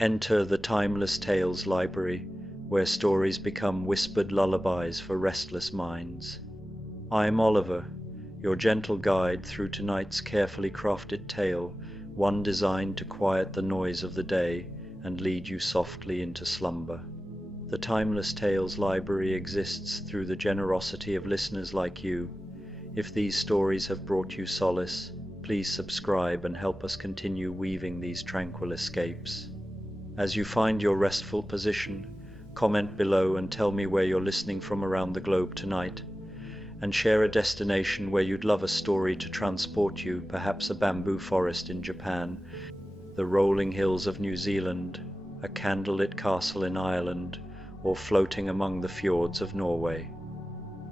Enter the Timeless Tales library, where stories become whispered lullabies for restless minds. I'm Oliver, your gentle guide through tonight's carefully crafted tale, one designed to quiet the noise of the day and lead you softly into slumber. The Timeless Tales library exists through the generosity of listeners like you. If these stories have brought you solace, please subscribe and help us continue weaving these tranquil escapes. As you find your restful position, comment below and tell me where you're listening from around the globe tonight, and share a destination where you'd love a story to transport you, perhaps a bamboo forest in Japan, the rolling hills of New Zealand, a candlelit castle in Ireland, or floating among the fjords of Norway.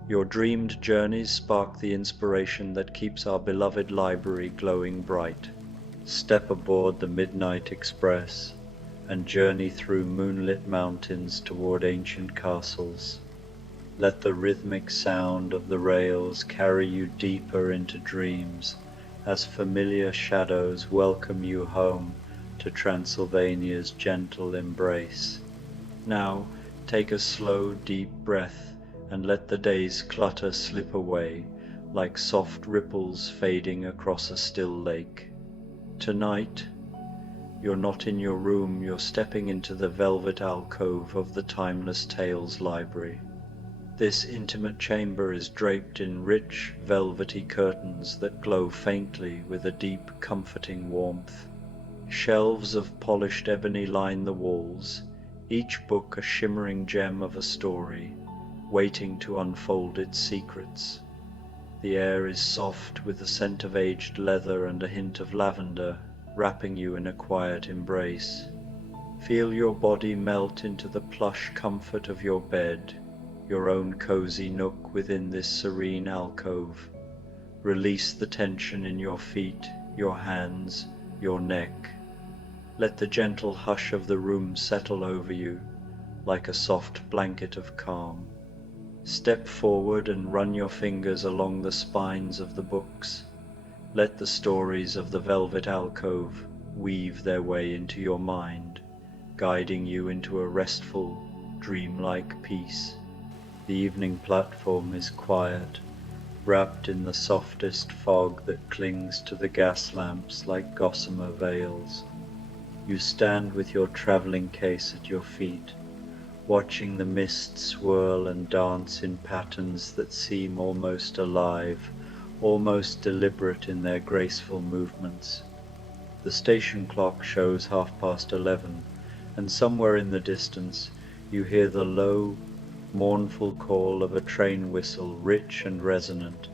Your dreamed journeys spark the inspiration that keeps our beloved library glowing bright. Step aboard the Midnight Express and journey through moonlit mountains toward ancient castles. Let the rhythmic sound of the rails carry you deeper into dreams as familiar shadows welcome you home to Transylvania's gentle embrace. Now, take a slow, deep breath and let the day's clutter slip away like soft ripples fading across a still lake. Tonight, you're not in your room, you're stepping into the velvet alcove of the Timeless Tales library. This intimate chamber is draped in rich, velvety curtains that glow faintly with a deep, comforting warmth. Shelves of polished ebony line the walls, each book a shimmering gem of a story, waiting to unfold its secrets. The air is soft with the scent of aged leather and a hint of lavender, wrapping you in a quiet embrace. Feel your body melt into the plush comfort of your bed, your own cozy nook within this serene alcove. Release the tension in your feet, your hands, your neck. Let the gentle hush of the room settle over you like a soft blanket of calm. Step forward and run your fingers along the spines of the books. Let the stories of the velvet alcove weave their way into your mind, guiding you into a restful, dreamlike peace. The evening platform is quiet, wrapped in the softest fog that clings to the gas lamps like gossamer veils. You stand with your traveling case at your feet, watching the mist swirl and dance in patterns that seem almost alive, almost deliberate in their graceful movements. The station clock shows 11:30, and somewhere in the distance you hear the low, mournful call of a train whistle, rich and resonant,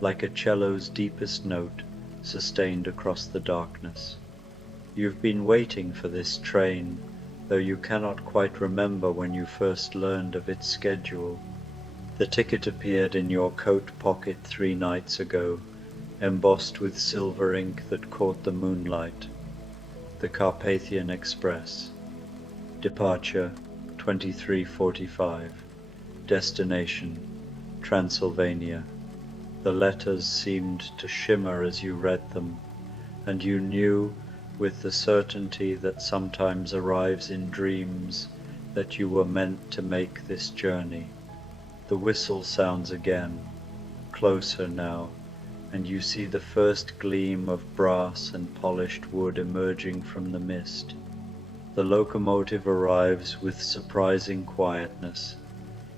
like a cello's deepest note, sustained across the darkness. You've been waiting for this train, though you cannot quite remember when you first learned of its schedule. The ticket appeared in your coat pocket 3 nights ago, embossed with silver ink that caught the moonlight. The Carpathian Express. Departure 23:45. Destination Transylvania. The letters seemed to shimmer as you read them, and you knew, with the certainty that sometimes arrives in dreams, that you were meant to make this journey. The whistle sounds again, closer now, and you see the first gleam of brass and polished wood emerging from the mist. The locomotive arrives with surprising quietness,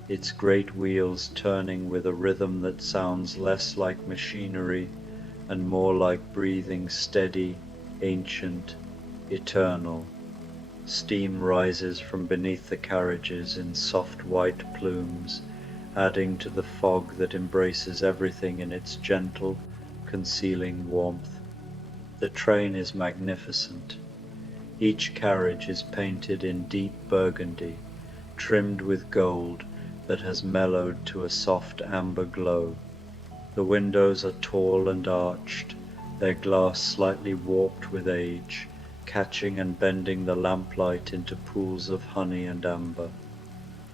its great wheels turning with a rhythm that sounds less like machinery and more like breathing steady, ancient, eternal. Steam rises from beneath the carriages in soft white plumes, adding to the fog that embraces everything in its gentle, concealing warmth. The train is magnificent. Each carriage is painted in deep burgundy, trimmed with gold that has mellowed to a soft amber glow. The windows are tall and arched, their glass slightly warped with age, catching and bending the lamplight into pools of honey and amber.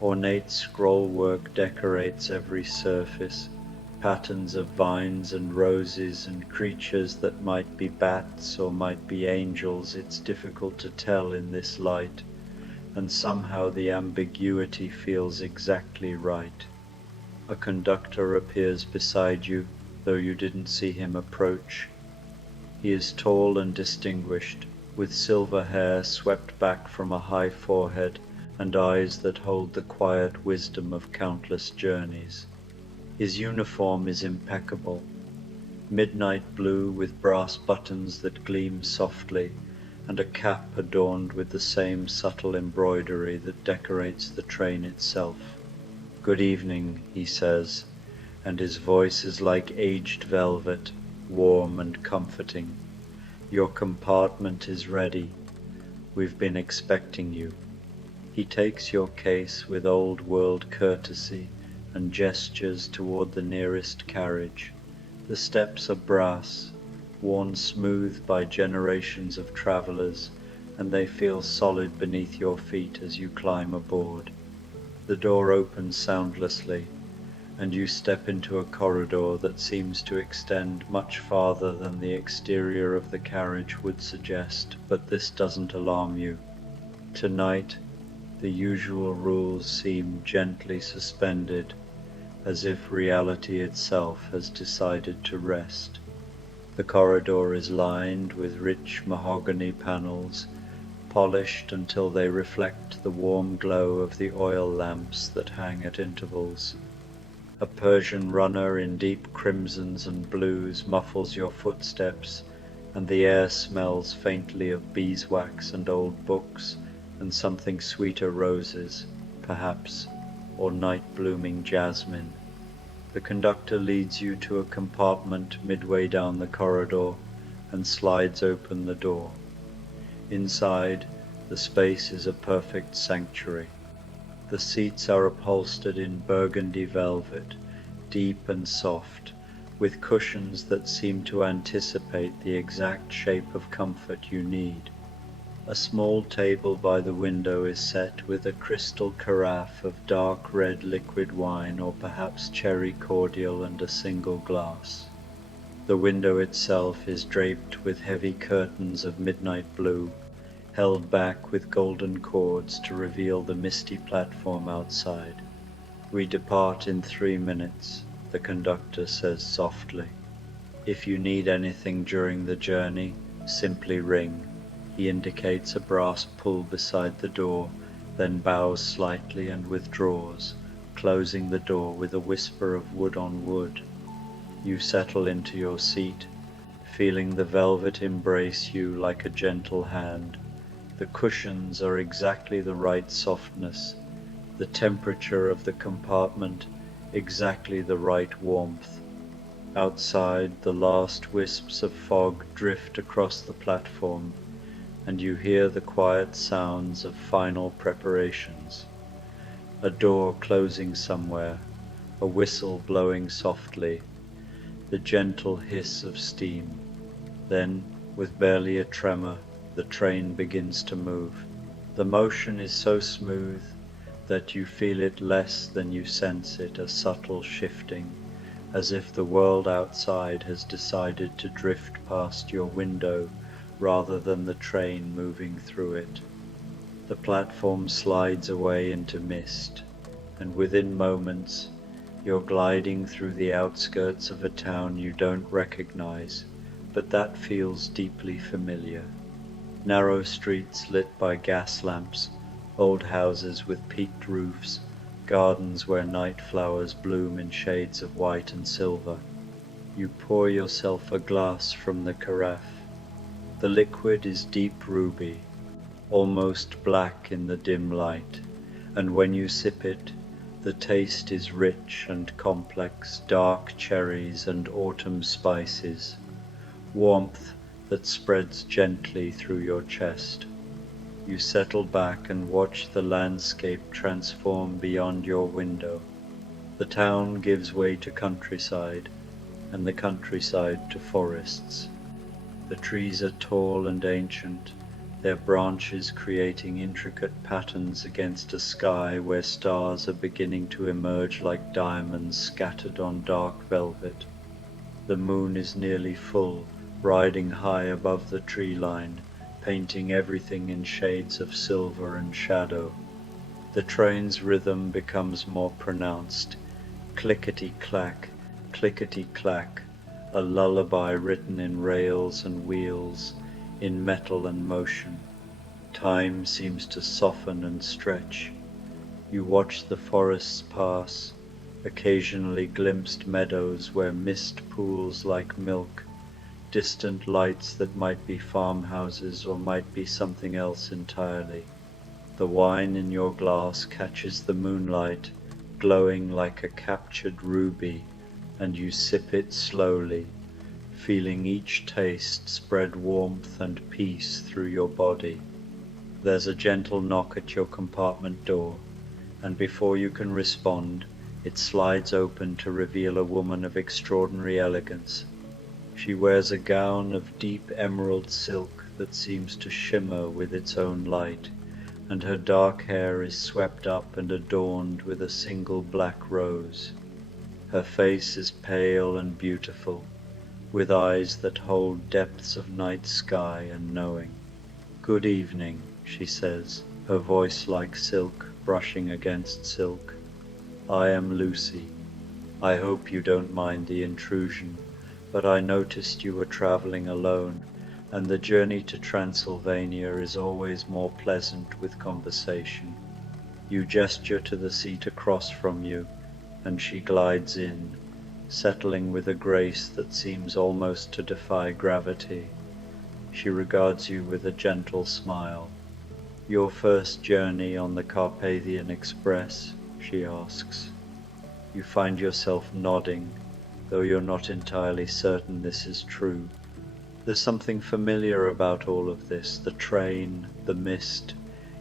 Ornate scroll work decorates every surface, patterns of vines and roses and creatures that might be bats or might be angels. It's difficult to tell in this light, and somehow the ambiguity feels exactly right. A conductor appears beside you, though you didn't see him approach. He is tall and distinguished, with silver hair swept back from a high forehead and eyes that hold the quiet wisdom of countless journeys. His uniform is impeccable, midnight blue with brass buttons that gleam softly, and a cap adorned with the same subtle embroidery that decorates the train itself. "Good evening," he says, and his voice is like aged velvet, warm and comforting. "Your compartment is ready. We've been expecting you." He takes your case with old-world courtesy and gestures toward the nearest carriage. The steps are brass, worn smooth by generations of travelers, and they feel solid beneath your feet as you climb aboard. The door opens soundlessly, and you step into a corridor that seems to extend much farther than the exterior of the carriage would suggest, but this doesn't alarm you. Tonight, the usual rules seem gently suspended, as if reality itself has decided to rest. The corridor is lined with rich mahogany panels, polished until they reflect the warm glow of the oil lamps that hang at intervals. A Persian runner in deep crimsons and blues muffles your footsteps, and the air smells faintly of beeswax and old books, and something sweeter roses, perhaps, or night-blooming jasmine. The conductor leads you to a compartment midway down the corridor and slides open the door. Inside, the space is a perfect sanctuary. The seats are upholstered in burgundy velvet, deep and soft, with cushions that seem to anticipate the exact shape of comfort you need. A small table by the window is set with a crystal carafe of dark red liquid wine or perhaps cherry cordial and a single glass. The window itself is draped with heavy curtains of midnight blue, held back with golden cords to reveal the misty platform outside. "We depart in 3 minutes," the conductor says softly. "If you need anything during the journey, simply ring." He indicates a brass pull beside the door, then bows slightly and withdraws, closing the door with a whisper of wood on wood. You settle into your seat, feeling the velvet embrace you like a gentle hand. The cushions are exactly the right softness, the temperature of the compartment exactly the right warmth. Outside, the last wisps of fog drift across the platform, and you hear the quiet sounds of final preparations. A door closing somewhere, a whistle blowing softly, the gentle hiss of steam. Then, with barely a tremor, the train begins to move. The motion is so smooth that you feel it less than you sense it, a subtle shifting, as if the world outside has decided to drift past your window rather than the train moving through it. The platform slides away into mist, and within moments you're gliding through the outskirts of a town you don't recognize, but that feels deeply familiar. Narrow streets lit by gas lamps, old houses with peaked roofs, gardens where night flowers bloom in shades of white and silver. You pour yourself a glass from the carafe. The liquid is deep ruby, almost black in the dim light, and when you sip it, the taste is rich and complex, dark cherries and autumn spices, warmth that spreads gently through your chest. You settle back and watch the landscape transform beyond your window. The town gives way to countryside, and the countryside to forests. The trees are tall and ancient, their branches creating intricate patterns against a sky where stars are beginning to emerge like diamonds scattered on dark velvet. The moon is nearly full, riding high above the tree line, painting everything in shades of silver and shadow. The train's rhythm becomes more pronounced, clickety-clack, clickety-clack, a lullaby written in rails and wheels, in metal and motion. Time seems to soften and stretch. You watch the forests pass, occasionally glimpsed meadows where mist pools like milk, distant lights that might be farmhouses or might be something else entirely. The wine in your glass catches the moonlight, glowing like a captured ruby, and you sip it slowly, feeling each taste spread warmth and peace through your body. There's a gentle knock at your compartment door, and before you can respond, it slides open to reveal a woman of extraordinary elegance. She wears a gown of deep emerald silk that seems to shimmer with its own light, and her dark hair is swept up and adorned with a single black rose. Her face is pale and beautiful, with eyes that hold depths of night sky and knowing. "Good evening," she says, her voice like silk brushing against silk. "I am Lucy. I hope you don't mind the intrusion, but I noticed you were traveling alone, and the journey to Transylvania is always more pleasant with conversation." You gesture to the seat across from you, and she glides in, settling with a grace that seems almost to defy gravity. She regards you with a gentle smile. "Your first journey on the Carpathian Express?" she asks. You find yourself nodding, though you're not entirely certain this is true. There's something familiar about all of this, the train, the mist,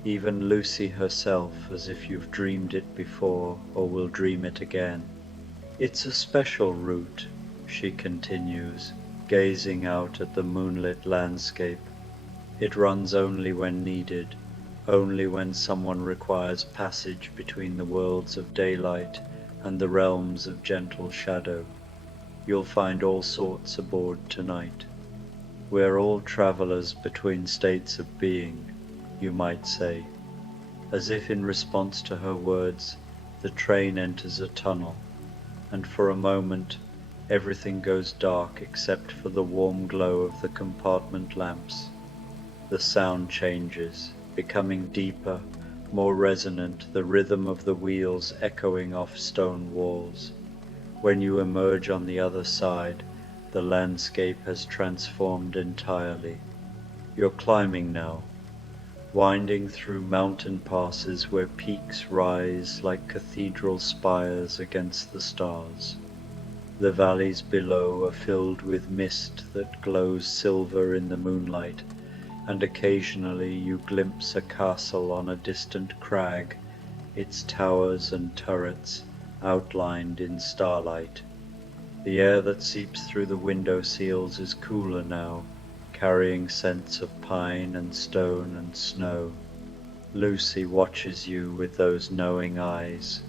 even Lucy herself, as if you've dreamed it before or will dream it again. "It's a special route," she continues, gazing out at the moonlit landscape. "It runs only when needed, only when someone requires passage between the worlds of daylight and the realms of gentle shadow. You'll find all sorts aboard tonight. We're all travelers between states of being, you might say." As if in response to her words, the train enters a tunnel, and for a moment everything goes dark except for the warm glow of the compartment lamps. The sound changes, becoming deeper, more resonant, the rhythm of the wheels echoing off stone walls. When you emerge on the other side, the landscape has transformed entirely. You're climbing now, winding through mountain passes where peaks rise like cathedral spires against the stars. The valleys below are filled with mist that glows silver in the moonlight, and occasionally you glimpse a castle on a distant crag, its towers and turrets outlined in starlight. The air that seeps through the window sills is cooler now, carrying scents of pine and stone and snow. Lucy watches you with those knowing eyes.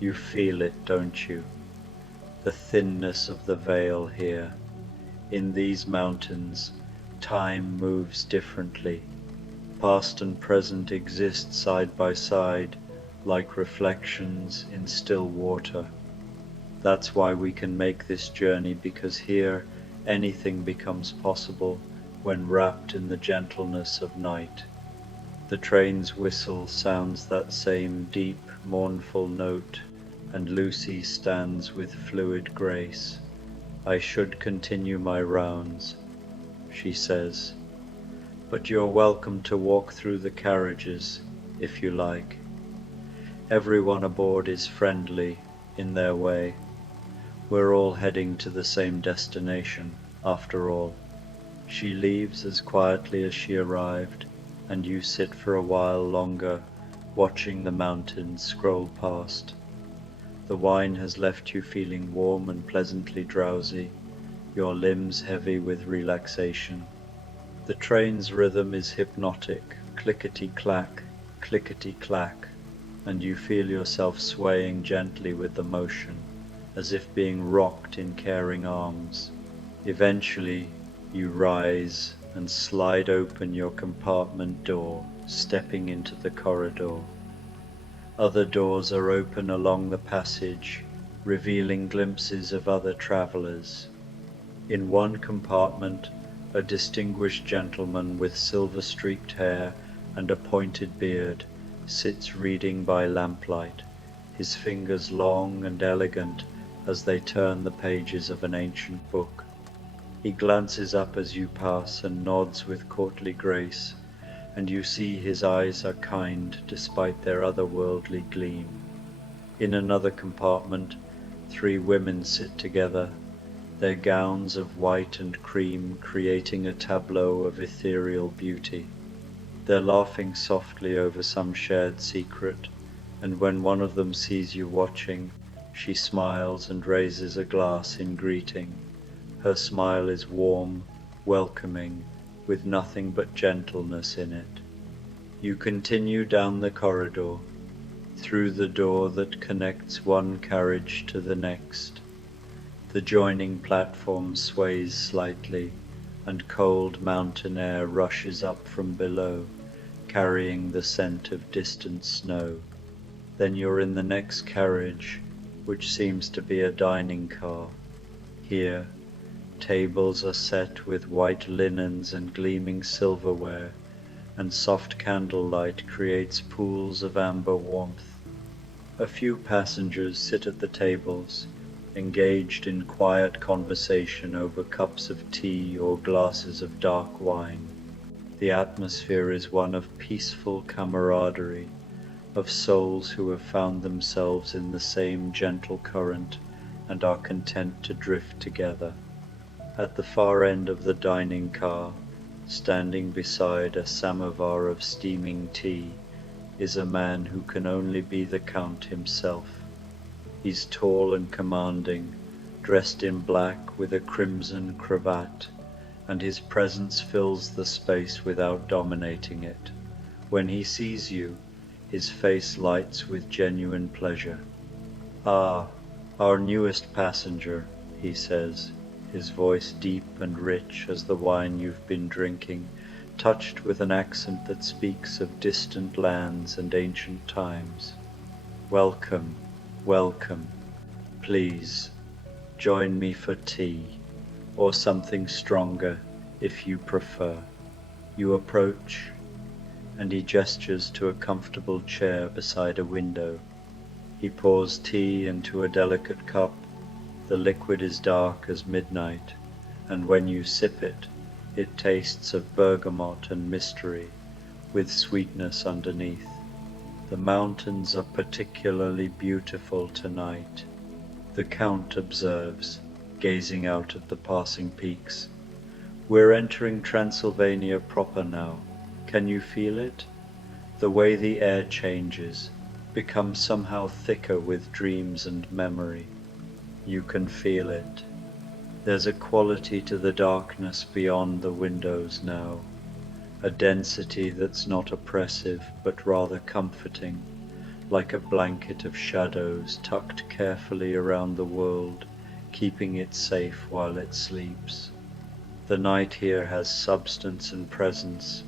You feel it, don't you? The thinness of the veil here. In these mountains, time moves differently. Past and present exist side by side, like reflections in still water. That's why we can make this journey, because here anything becomes possible when wrapped in the gentleness of night. The train's whistle sounds that same deep, mournful note, and Lucy stands with fluid grace. "I should continue my rounds," she says, "but you're welcome to walk through the carriages, if you like. Everyone aboard is friendly, in their way. We're all heading to the same destination, after all." She leaves as quietly as she arrived, and you sit for a while longer, watching the mountains scroll past. The wine has left you feeling warm and pleasantly drowsy, your limbs heavy with relaxation. The train's rhythm is hypnotic, clickety-clack, clickety-clack, and you feel yourself swaying gently with the motion, as if being rocked in caring arms. Eventually, you rise and slide open your compartment door, stepping into the corridor. Other doors are open along the passage, revealing glimpses of other travelers. In one compartment, a distinguished gentleman with silver-streaked hair and a pointed beard sits reading by lamplight, his fingers long and elegant as they turn the pages of an ancient book. He glances up as you pass and nods with courtly grace, and you see his eyes are kind despite their otherworldly gleam. In another compartment, 3 women sit together, their gowns of white and cream creating a tableau of ethereal beauty. They're laughing softly over some shared secret, and when one of them sees you watching, she smiles and raises a glass in greeting. Her smile is warm, welcoming, with nothing but gentleness in it. You continue down the corridor, through the door that connects one carriage to the next. The joining platform sways slightly, and cold mountain air rushes up from below, carrying the scent of distant snow. Then you're in the next carriage, which seems to be a dining car. Here, tables are set with white linens and gleaming silverware, and soft candlelight creates pools of amber warmth. A few passengers sit at the tables, engaged in quiet conversation over cups of tea or glasses of dark wine. The atmosphere is one of peaceful camaraderie, of souls who have found themselves in the same gentle current and are content to drift together. At the far end of the dining car, standing beside a samovar of steaming tea, is a man who can only be the Count himself. He's tall and commanding, dressed in black with a crimson cravat, and his presence fills the space without dominating it. When he sees you, his face lights with genuine pleasure. "Ah, our newest passenger," he says, his voice deep and rich as the wine you've been drinking, touched with an accent that speaks of distant lands and ancient times. "Welcome, welcome. Please, join me for tea, or something stronger if you prefer." You approach, and he gestures to a comfortable chair beside a window. He pours tea into a delicate cup. The liquid is dark as midnight, and when you sip it, it tastes of bergamot and mystery, with sweetness underneath. The mountains are particularly beautiful tonight, the Count observes, gazing out at the passing peaks. "We're entering Transylvania proper now. Can you feel it? The way the air changes, becomes somehow thicker with dreams and memory. You can feel it. There's a quality to the darkness beyond the windows now, a density that's not oppressive but rather comforting, like a blanket of shadows tucked carefully around the world, keeping it safe while it sleeps. The night here has substance and presence,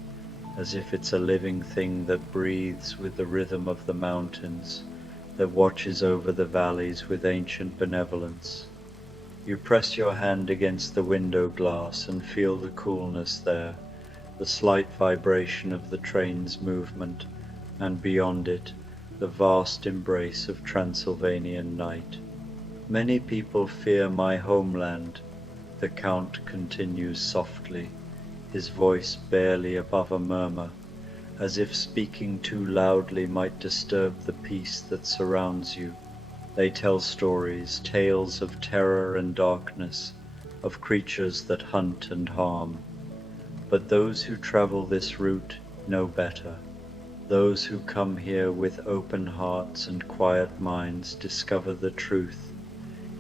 as if it's a living thing that breathes with the rhythm of the mountains, that watches over the valleys with ancient benevolence. You press your hand against the window glass and feel the coolness there, the slight vibration of the train's movement, and beyond it, the vast embrace of Transylvanian night. "Many people fear my homeland," the Count continues softly, his voice barely above a murmur, as if speaking too loudly might disturb the peace that surrounds you. They tell stories, tales of terror and darkness, of creatures that hunt and harm. But those who travel this route know better. Those who come here with open hearts and quiet minds discover the truth.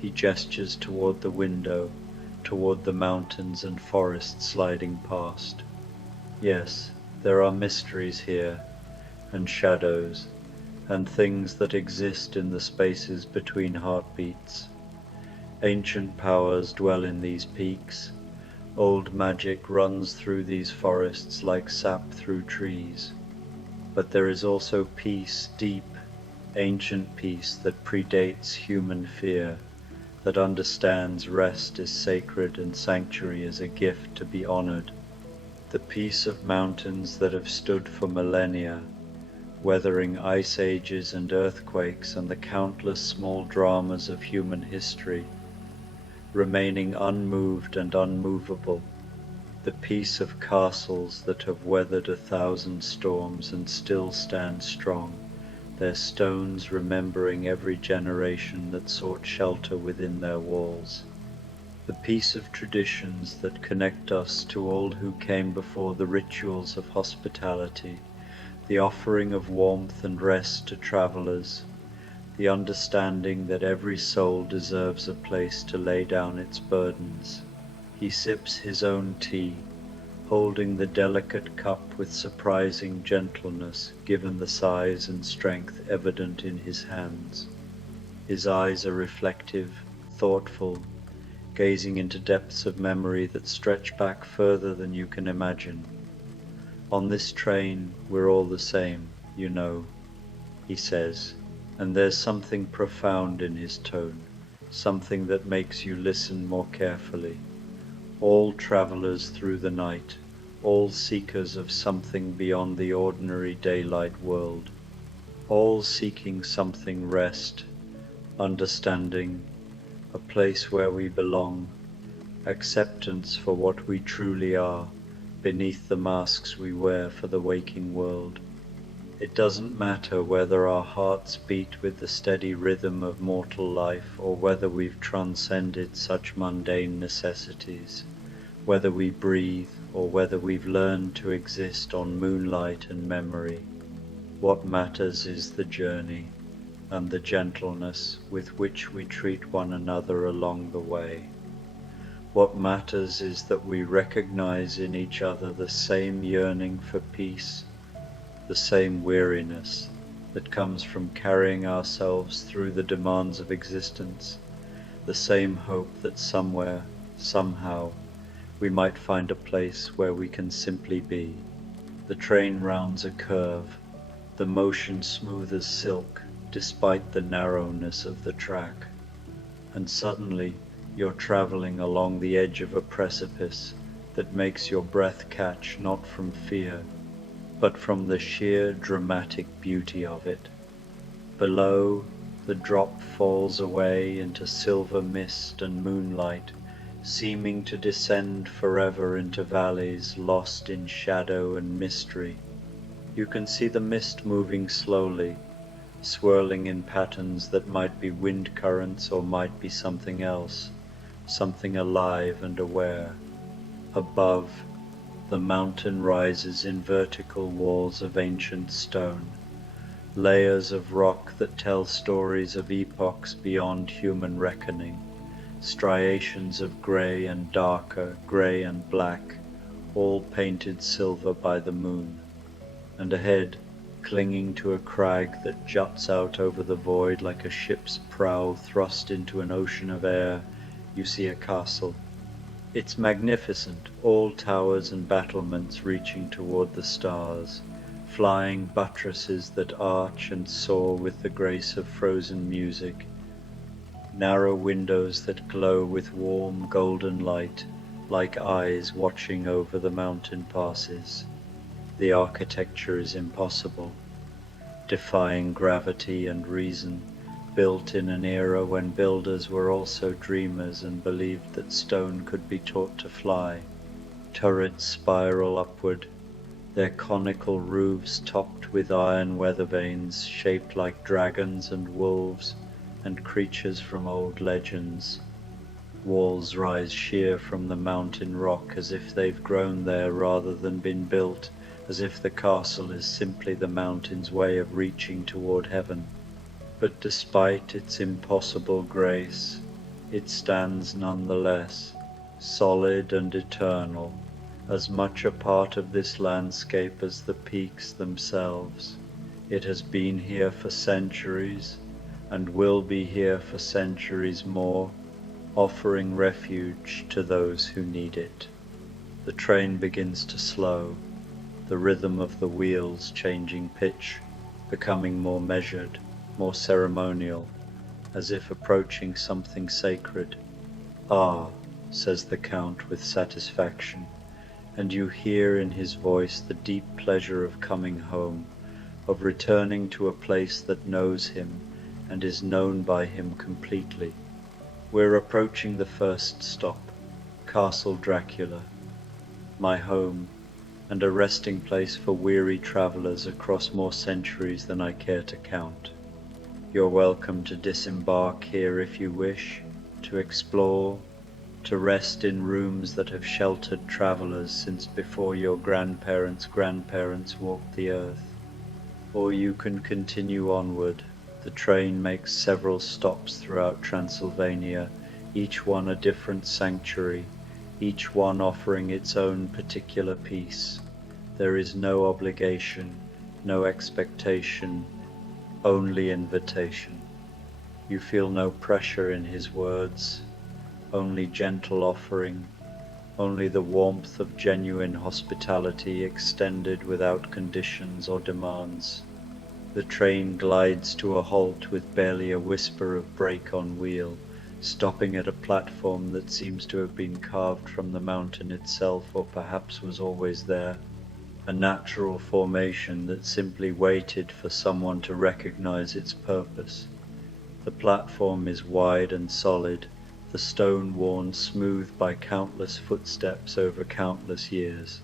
He gestures toward the window, toward the mountains and forests sliding past. Yes, there are mysteries here, and shadows, and things that exist in the spaces between heartbeats. Ancient powers dwell in these peaks. Old magic runs through these forests like sap through trees. But there is also peace, deep, ancient peace that predates human fear, that understands rest is sacred and sanctuary is a gift to be honored. The peace of mountains that have stood for millennia, weathering ice ages and earthquakes and the countless small dramas of human history, remaining unmoved and unmovable. The peace of castles that have weathered 1,000 storms and still stand strong, their stones remembering every generation that sought shelter within their walls. The peace of traditions that connect us to all who came before, the rituals of hospitality, the offering of warmth and rest to travelers, the understanding that every soul deserves a place to lay down its burdens. He sips his own tea, holding the delicate cup with surprising gentleness, given the size and strength evident in his hands. His eyes are reflective, thoughtful, gazing into depths of memory that stretch back further than you can imagine. On this train, we're all the same, you know, he says, and there's something profound in his tone, something that makes you listen more carefully. All travelers through the night, all seekers of something beyond the ordinary daylight world, all seeking something: rest, understanding, a place where we belong, acceptance for what we truly are, beneath the masks we wear for the waking world. It doesn't matter whether our hearts beat with the steady rhythm of mortal life, or whether we've transcended such mundane necessities, whether we breathe, or whether we've learned to exist on moonlight and memory. What matters is the journey, and the gentleness with which we treat one another along the way. What matters is that we recognize in each other the same yearning for peace, the same weariness that comes from carrying ourselves through the demands of existence, the same hope that somewhere, somehow, we might find a place where we can simply be. The train rounds a curve, the motion smooth as silk, despite the narrowness of the track. And suddenly, you're traveling along the edge of a precipice that makes your breath catch not from fear, but from the sheer dramatic beauty of it. Below, the drop falls away into silver mist and moonlight, seeming to descend forever into valleys lost in shadow and mystery. You can see the mist moving slowly, swirling in patterns that might be wind currents or might be something else, something alive and aware. Above, the mountain rises in vertical walls of ancient stone, layers of rock that tell stories of epochs beyond human reckoning, striations of grey and darker, grey and black, all painted silver by the moon. And ahead, clinging to a crag that juts out over the void like a ship's prow thrust into an ocean of air, you see a castle. It's magnificent, all towers and battlements reaching toward the stars, flying buttresses that arch and soar with the grace of frozen music, narrow windows that glow with warm golden light, like eyes watching over the mountain passes. The architecture is impossible, defying gravity and reason, built in an era when builders were also dreamers and believed that stone could be taught to fly. Turrets spiral upward, their conical roofs topped with iron weather vanes shaped like dragons and wolves and creatures from old legends. Walls rise sheer from the mountain rock as if they've grown there rather than been built, as if the castle is simply the mountain's way of reaching toward heaven. But despite its impossible grace, it stands nonetheless, solid and eternal, as much a part of this landscape as the peaks themselves. It has been here for centuries, and will be here for centuries more, offering refuge to those who need it. The train begins to slow, the rhythm of the wheels changing pitch, becoming more measured, more ceremonial, as if approaching something sacred. "Ah," says the Count with satisfaction, and you hear in his voice the deep pleasure of coming home, of returning to a place that knows him and is known by him completely. We're approaching the first stop, Castle Dracula, my home, and a resting place for weary travellers across more centuries than I care to count. You're welcome to disembark here if you wish, to explore, to rest in rooms that have sheltered travellers since before your grandparents' grandparents walked the earth. Or you can continue onward. The train makes several stops throughout Transylvania, each one a different sanctuary, each one offering its own particular peace. There is no obligation, no expectation, only invitation. You feel no pressure in his words, only gentle offering, only the warmth of genuine hospitality extended without conditions or demands. The train glides to a halt with barely a whisper of brake on wheel, stopping at a platform that seems to have been carved from the mountain itself, or perhaps was always there, a natural formation that simply waited for someone to recognize its purpose. The platform is wide and solid, the stone worn smooth by countless footsteps over countless years.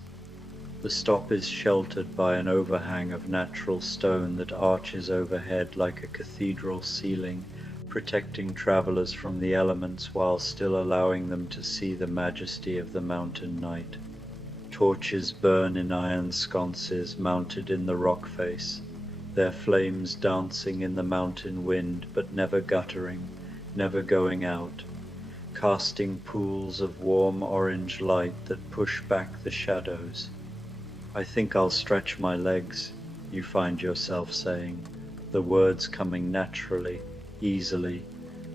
The stop is sheltered by an overhang of natural stone that arches overhead like a cathedral ceiling, protecting travelers from the elements while still allowing them to see the majesty of the mountain night. Torches burn in iron sconces mounted in the rock face, their flames dancing in the mountain wind but never guttering, never going out, casting pools of warm orange light that push back the shadows. "I think I'll stretch my legs," you find yourself saying, the words coming naturally, easily,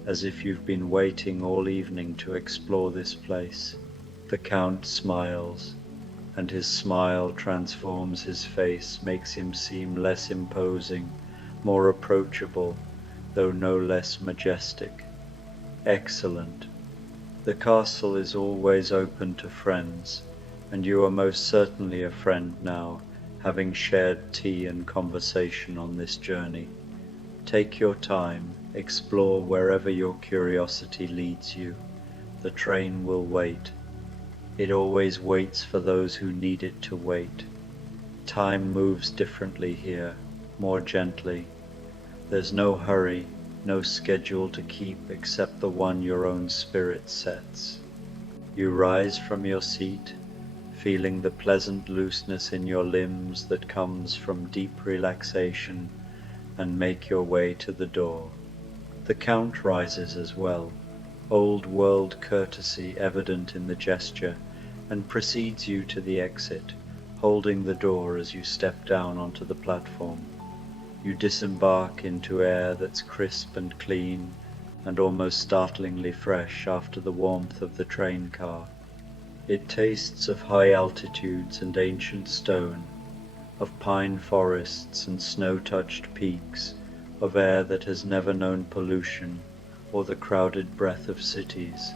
as if you've been waiting all evening to explore this place. The Count smiles, and his smile transforms his face, makes him seem less imposing, more approachable, though no less majestic. Excellent. The castle is always open to friends, and you are most certainly a friend now, having shared tea and conversation on this journey. Take your time, explore wherever your curiosity leads you. The train will wait. It always waits for those who need it to wait. Time moves differently here, more gently. There's no hurry, no schedule to keep except the one your own spirit sets. You rise from your seat, feeling the pleasant looseness in your limbs that comes from deep relaxation, and make your way to the door. The Count rises as well, old world courtesy evident in the gesture, and precedes you to the exit, holding the door as you step down onto the platform. You disembark into air that's crisp and clean, and almost startlingly fresh after the warmth of the train car. It tastes of high altitudes and ancient stone, of pine forests and snow-touched peaks, of air that has never known pollution or the crowded breath of cities.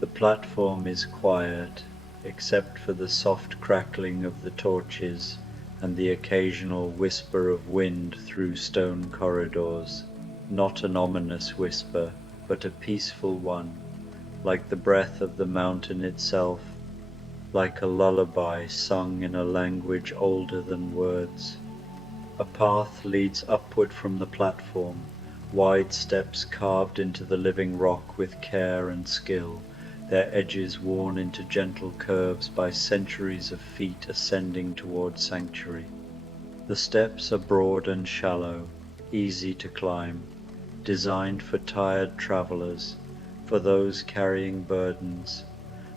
The platform is quiet, except for the soft crackling of the torches and the occasional whisper of wind through stone corridors, not an ominous whisper, but a peaceful one, like the breath of the mountain itself, like a lullaby sung in a language older than words. A path leads upward from the platform, wide steps carved into the living rock with care and skill, their edges worn into gentle curves by centuries of feet ascending toward sanctuary. The steps are broad and shallow, easy to climb, designed for tired travelers, for those carrying burdens,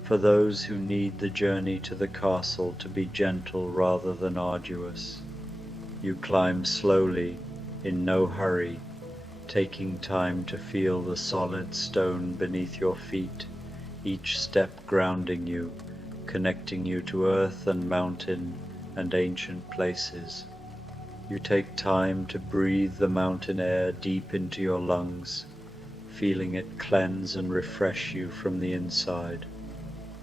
for those who need the journey to the castle to be gentle rather than arduous. You climb slowly, in no hurry, taking time to feel the solid stone beneath your feet, each step grounding you, connecting you to earth and mountain and ancient places. You take time to breathe the mountain air deep into your lungs, feeling it cleanse and refresh you from the inside.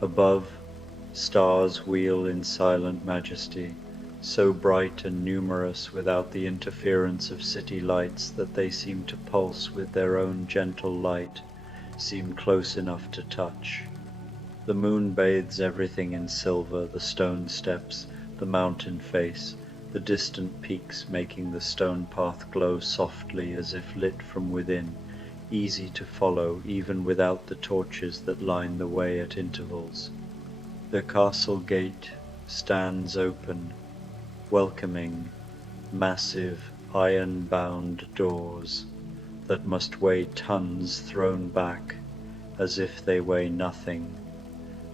Above, stars wheel in silent majesty, so bright and numerous without the interference of city lights that they seem to pulse with their own gentle light, seem close enough to touch. The moon bathes everything in silver, the stone steps, the mountain face, the distant peaks, making the stone path glow softly as if lit from within, easy to follow even without the torches that line the way at intervals. The castle gate stands open, welcoming, massive iron-bound doors that must weigh tons thrown back, as if they weigh nothing,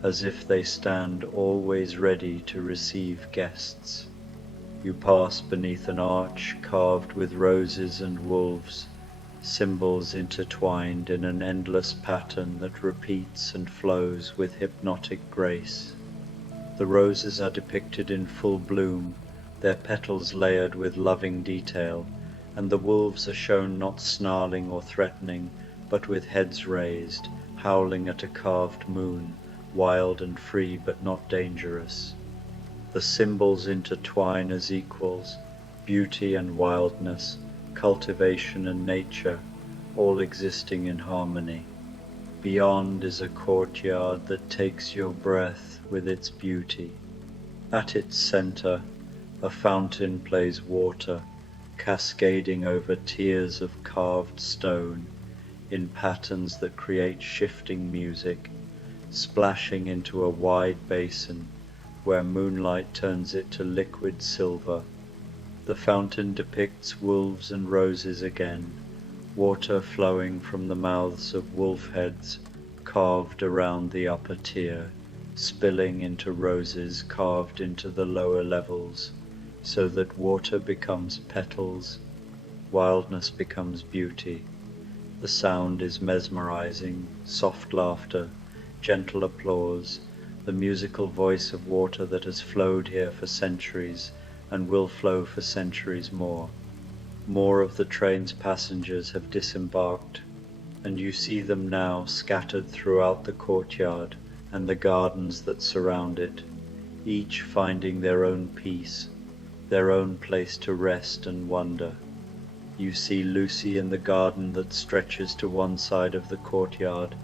as if they stand always ready to receive guests. You pass beneath an arch carved with roses and wolves, symbols intertwined in an endless pattern that repeats and flows with hypnotic grace. The roses are depicted in full bloom, their petals layered with loving detail, and the wolves are shown not snarling or threatening, but with heads raised, howling at a carved moon, wild and free but not dangerous. The symbols intertwine as equals, beauty and wildness, cultivation and nature, all existing in harmony. Beyond is a courtyard that takes your breath with its beauty. At its center, a fountain plays water, cascading over tiers of carved stone, in patterns that create shifting music, splashing into a wide basin, where moonlight turns it to liquid silver. The fountain depicts wolves and roses again, water flowing from the mouths of wolf heads carved around the upper tier, spilling into roses carved into the lower levels, so that water becomes petals, wildness becomes beauty. The sound is mesmerizing, soft laughter, gentle applause, the musical voice of water that has flowed here for centuries and will flow for centuries more. More of the train's passengers have disembarked, and you see them now scattered throughout the courtyard and the gardens that surround it, each finding their own peace, their own place to rest and wonder. You see Lucy in the garden that stretches to one side of the courtyard,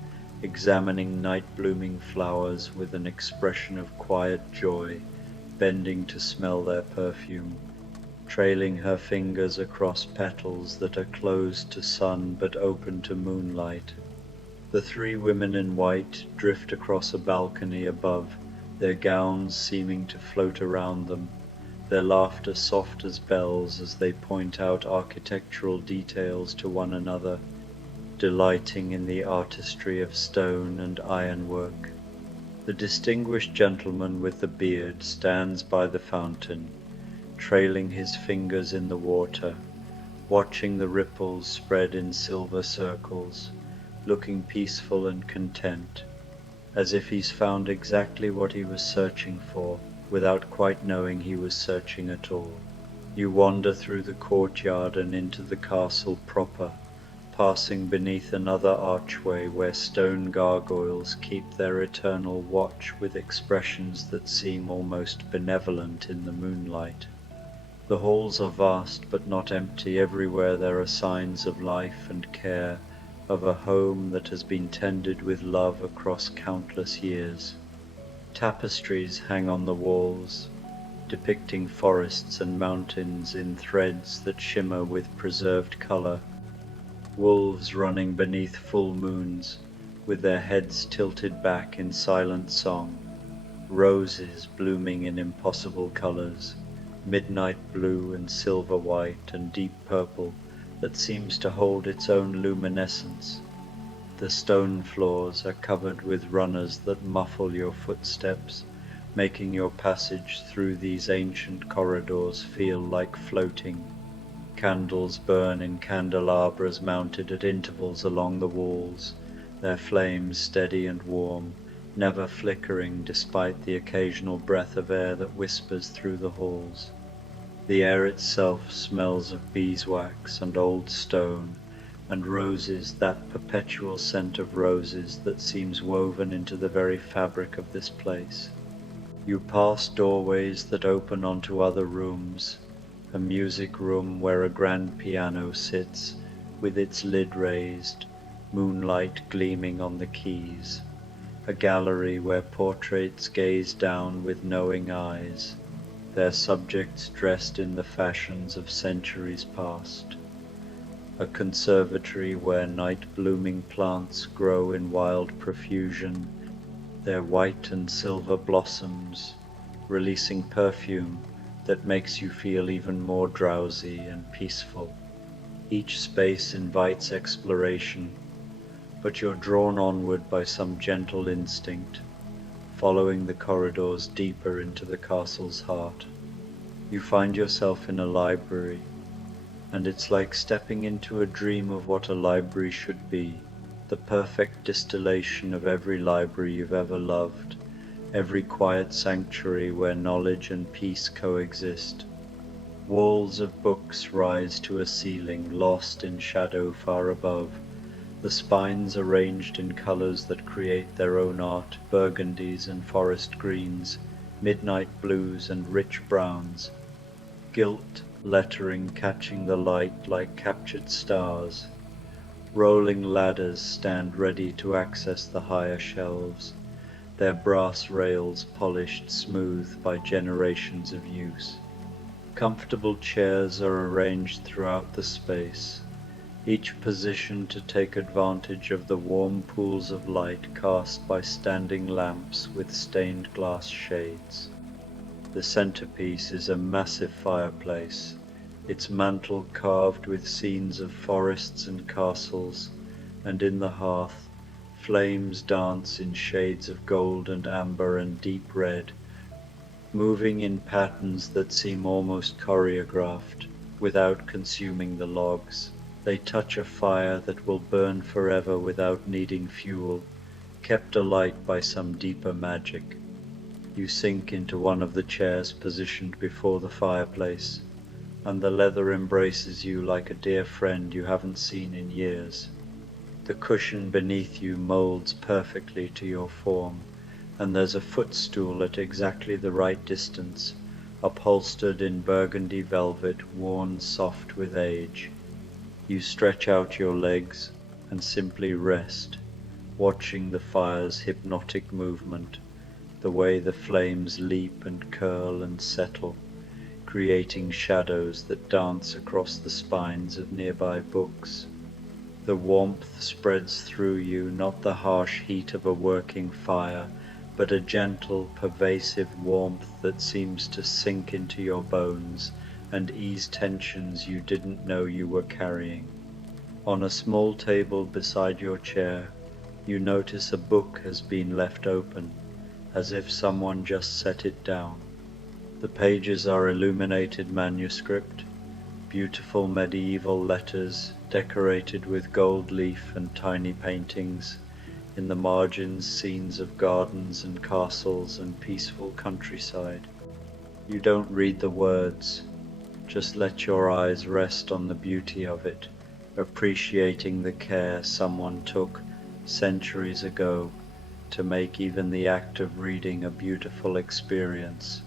examining night-blooming flowers with an expression of quiet joy, bending to smell their perfume, trailing her fingers across petals that are closed to sun but open to moonlight. The three women in white drift across a balcony above, their gowns seeming to float around them, their laughter soft as bells as they point out architectural details to one another, delighting in the artistry of stone and ironwork. The distinguished gentleman with the beard stands by the fountain, trailing his fingers in the water, watching the ripples spread in silver circles, looking peaceful and content, as if he's found exactly what he was searching for, without quite knowing he was searching at all. You wander through the courtyard and into the castle proper, passing beneath another archway where stone gargoyles keep their eternal watch with expressions that seem almost benevolent in the moonlight. The halls are vast but not empty. Everywhere there are signs of life and care, of a home that has been tended with love across countless years. Tapestries hang on the walls, depicting forests and mountains in threads that shimmer with preserved color. Wolves running beneath full moons, with their heads tilted back in silent song. Roses blooming in impossible colors, midnight blue and silver white and deep purple that seems to hold its own luminescence. The stone floors are covered with runners that muffle your footsteps, making your passage through these ancient corridors feel like floating. Candles burn in candelabras mounted at intervals along the walls, their flames steady and warm, never flickering despite the occasional breath of air that whispers through the halls. The air itself smells of beeswax and old stone, and roses, that perpetual scent of roses that seems woven into the very fabric of this place. You pass doorways that open onto other rooms, a music room where a grand piano sits, with its lid raised, moonlight gleaming on the keys, a gallery where portraits gaze down with knowing eyes, their subjects dressed in the fashions of centuries past, a conservatory where night-blooming plants grow in wild profusion, their white and silver blossoms releasing perfume that makes you feel even more drowsy and peaceful. Each space invites exploration, but you're drawn onward by some gentle instinct, following the corridors deeper into the castle's heart. You find yourself in a library, and it's like stepping into a dream of what a library should be, the perfect distillation of every library you've ever loved, every quiet sanctuary where knowledge and peace coexist. Walls of books rise to a ceiling lost in shadow far above, the spines arranged in colors that create their own art, burgundies and forest greens, midnight blues and rich browns, gilt lettering catching the light like captured stars. Rolling ladders stand ready to access the higher shelves, their brass rails polished smooth by generations of use. Comfortable chairs are arranged throughout the space, each positioned to take advantage of the warm pools of light cast by standing lamps with stained glass shades. The centerpiece is a massive fireplace, its mantel carved with scenes of forests and castles, and in the hearth, flames dance in shades of gold and amber and deep red, moving in patterns that seem almost choreographed, without consuming the logs. They touch a fire that will burn forever without needing fuel, kept alight by some deeper magic. You sink into one of the chairs positioned before the fireplace, and the leather embraces you like a dear friend you haven't seen in years. The cushion beneath you molds perfectly to your form, and there's a footstool at exactly the right distance, upholstered in burgundy velvet worn soft with age. You stretch out your legs and simply rest, watching the fire's hypnotic movement, the way the flames leap and curl and settle, creating shadows that dance across the spines of nearby books. The warmth spreads through you, not the harsh heat of a working fire, but a gentle, pervasive warmth that seems to sink into your bones and ease tensions you didn't know you were carrying. On a small table beside your chair, you notice a book has been left open, as if someone just set it down. The pages are illuminated manuscript, beautiful medieval letters decorated with gold leaf and tiny paintings, in the margins scenes of gardens and castles and peaceful countryside. You don't read the words, just let your eyes rest on the beauty of it, appreciating the care someone took centuries ago to make even the act of reading a beautiful experience.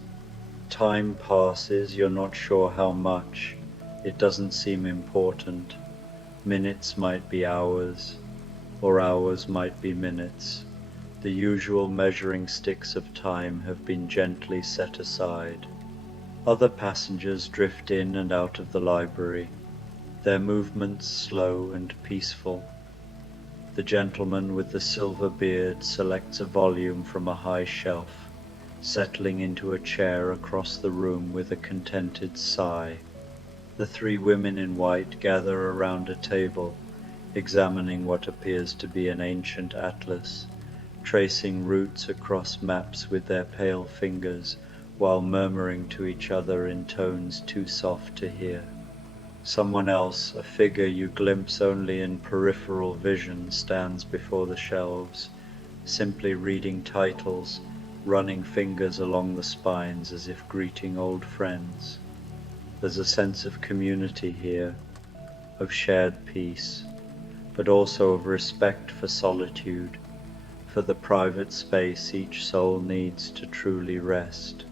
Time passes, you're not sure how much, it doesn't seem important. Minutes might be hours, or hours might be minutes. The usual measuring sticks of time have been gently set aside. Other passengers drift in and out of the library, their movements slow and peaceful. The gentleman with the silver beard selects a volume from a high shelf, settling into a chair across the room with a contented sigh. The three women in white gather around a table, examining what appears to be an ancient atlas, tracing routes across maps with their pale fingers while murmuring to each other in tones too soft to hear. Someone else, a figure you glimpse only in peripheral vision, stands before the shelves, simply reading titles, running fingers along the spines as if greeting old friends. There's a sense of community here, of shared peace, but also of respect for solitude, for the private space each soul needs to truly rest.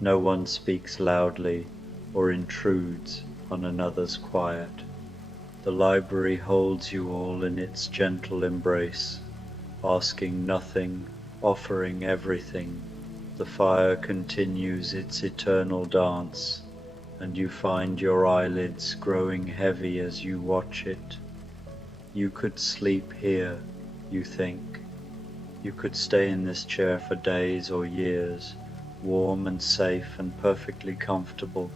No one speaks loudly or intrudes on another's quiet. The library holds you all in its gentle embrace, asking nothing, offering everything. The fire continues its eternal dance, and you find your eyelids growing heavy as you watch it. You could sleep here, you think. You could stay in this chair for days or years, warm and safe and perfectly comfortable.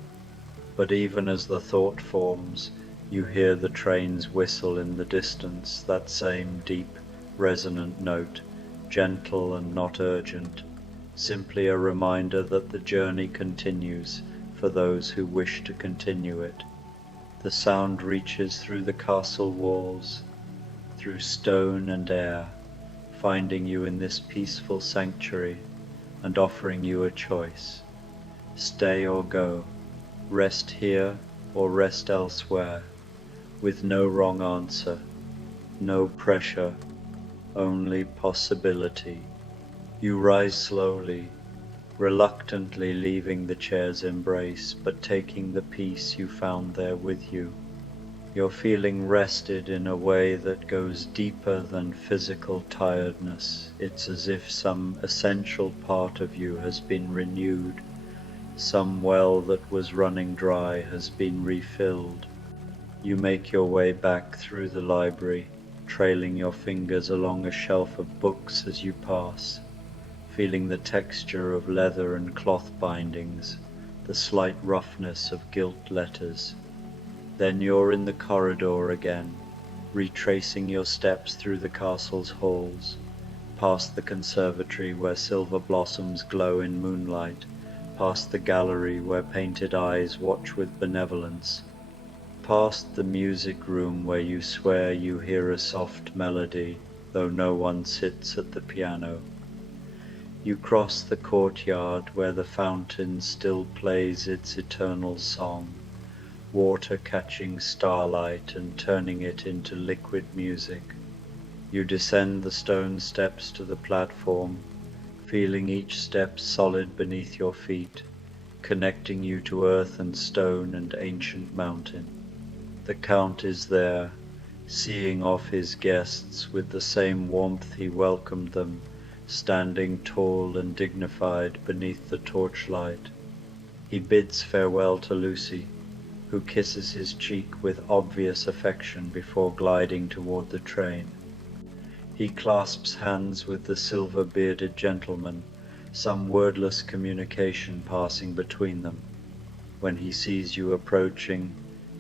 But even as the thought forms, you hear the train's whistle in the distance, that same deep, resonant note, gentle and not urgent, simply a reminder that the journey continues for those who wish to continue it. The sound reaches through the castle walls, through stone and air, finding you in this peaceful sanctuary and offering you a choice. Stay or go, rest here or rest elsewhere, with no wrong answer, no pressure, only possibility. You rise slowly, reluctantly leaving the chair's embrace, but taking the peace you found there with you. You're feeling rested in a way that goes deeper than physical tiredness. It's as if some essential part of you has been renewed, some well that was running dry has been refilled. You make your way back through the library, trailing your fingers along a shelf of books as you pass, feeling the texture of leather and cloth bindings, the slight roughness of gilt letters. Then you're in the corridor again, retracing your steps through the castle's halls, past the conservatory where silver blossoms glow in moonlight, past the gallery where painted eyes watch with benevolence, past the music room where you swear you hear a soft melody, though no one sits at the piano. You cross the courtyard where the fountain still plays its eternal song, water catching starlight and turning it into liquid music. You descend the stone steps to the platform, feeling each step solid beneath your feet, connecting you to earth and stone and ancient mountain. The Count is there, seeing off his guests with the same warmth he welcomed them, standing tall and dignified beneath the torchlight. He bids farewell to Lucy, who kisses his cheek with obvious affection before gliding toward the train. He clasps hands with the silver-bearded gentleman, some wordless communication passing between them. When he sees you approaching,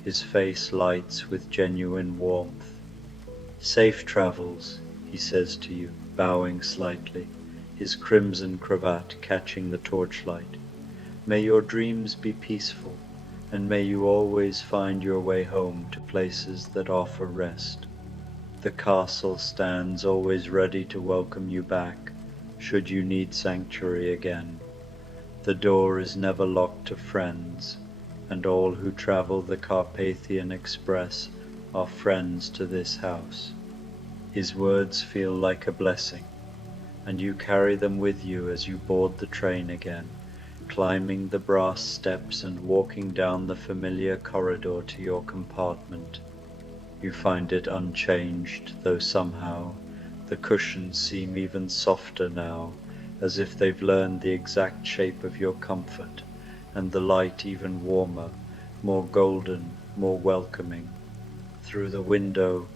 his face lights with genuine warmth. "Safe travels," he says to you, bowing slightly, his crimson cravat catching the torchlight. "May your dreams be peaceful, and may you always find your way home to places that offer rest." The castle stands always ready to welcome you back, should you need sanctuary again. The door is never locked to friends, and all who travel the Carpathian Express are friends to this house. His words feel like a blessing, and you carry them with you as you board the train again, climbing the brass steps and walking down the familiar corridor to your compartment. You find it unchanged, though somehow the cushions seem even softer now, as if they've learned the exact shape of your comfort, and the light even warmer, more golden, more welcoming. Through the window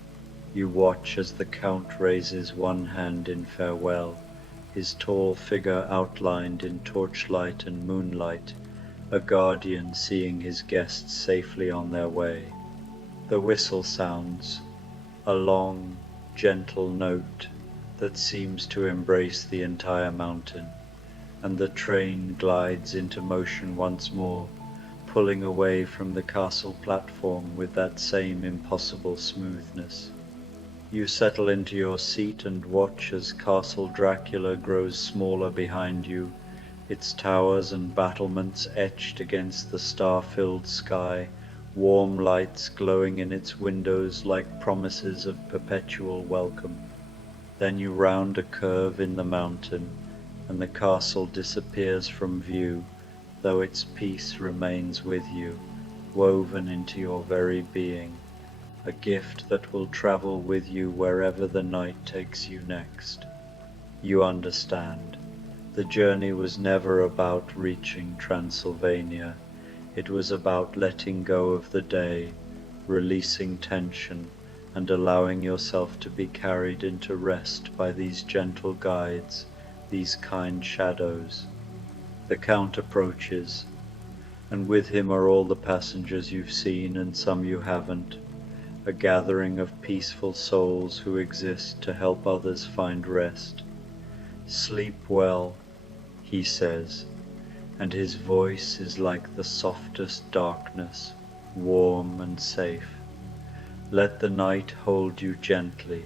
you watch as the Count raises one hand in farewell, his tall figure outlined in torchlight and moonlight, a guardian seeing his guests safely on their way. The whistle sounds, a long, gentle note that seems to embrace the entire mountain, and the train glides into motion once more, pulling away from the castle platform with that same impossible smoothness. You settle into your seat and watch as Castle Dracula grows smaller behind you, its towers and battlements etched against the star-filled sky, warm lights glowing in its windows like promises of perpetual welcome. Then you round a curve in the mountain, and the castle disappears from view, though its peace remains with you, woven into your very being, a gift that will travel with you wherever the night takes you next. You understand. The journey was never about reaching Transylvania. It was about letting go of the day, releasing tension, and allowing yourself to be carried into rest by these gentle guides, these kind shadows. The Count approaches, and with him are all the passengers you've seen and some you haven't, a gathering of peaceful souls who exist to help others find rest. Sleep well, he says, and his voice is like the softest darkness, warm and safe. Let the night hold you gently,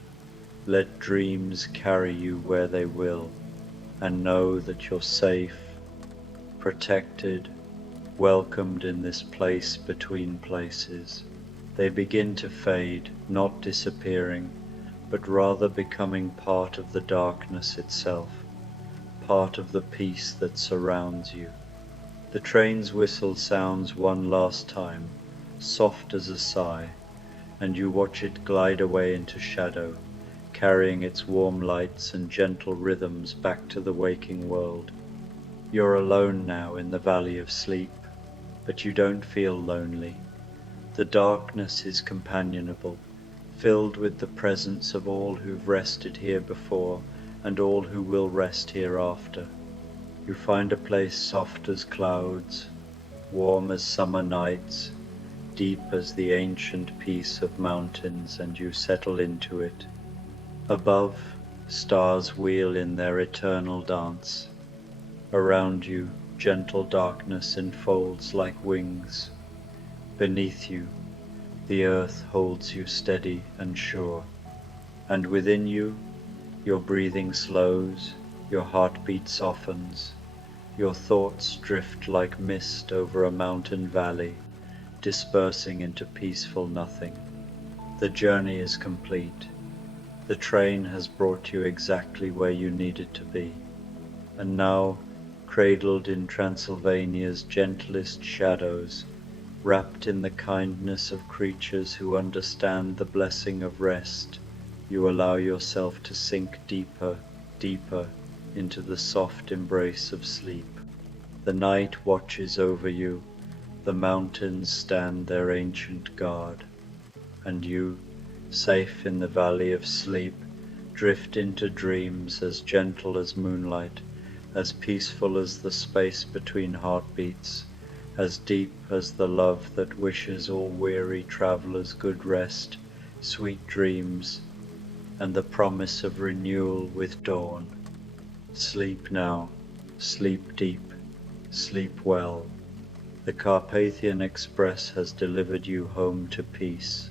let dreams carry you where they will, and know that you're safe, protected, welcomed in this place between places. They begin to fade, not disappearing, but rather becoming part of the darkness itself, part of the peace that surrounds you. The train's whistle sounds one last time, soft as a sigh, and you watch it glide away into shadow, carrying its warm lights and gentle rhythms back to the waking world. You're alone now in the Valley of Sleep, but you don't feel lonely. The darkness is companionable, filled with the presence of all who've rested here before and all who will rest hereafter. You find a place soft as clouds, warm as summer nights, deep as the ancient peace of mountains, and you settle into it. Above, stars wheel in their eternal dance. Around you, gentle darkness enfolds like wings. Beneath you, the earth holds you steady and sure, and within you, your breathing slows, your heartbeat softens, your thoughts drift like mist over a mountain valley, dispersing into peaceful nothing. The journey is complete. The train has brought you exactly where you needed to be, and now, cradled in Transylvania's gentlest shadows, wrapped in the kindness of creatures who understand the blessing of rest, you allow yourself to sink deeper, deeper into the soft embrace of sleep. The night watches over you, the mountains stand their ancient guard, and you, safe in the Valley of Sleep, drift into dreams as gentle as moonlight, as peaceful as the space between heartbeats, as deep as the love that wishes all weary travelers good rest, sweet dreams, and the promise of renewal with dawn. Sleep now, sleep deep, sleep well. The Carpathian Express has delivered you home to peace.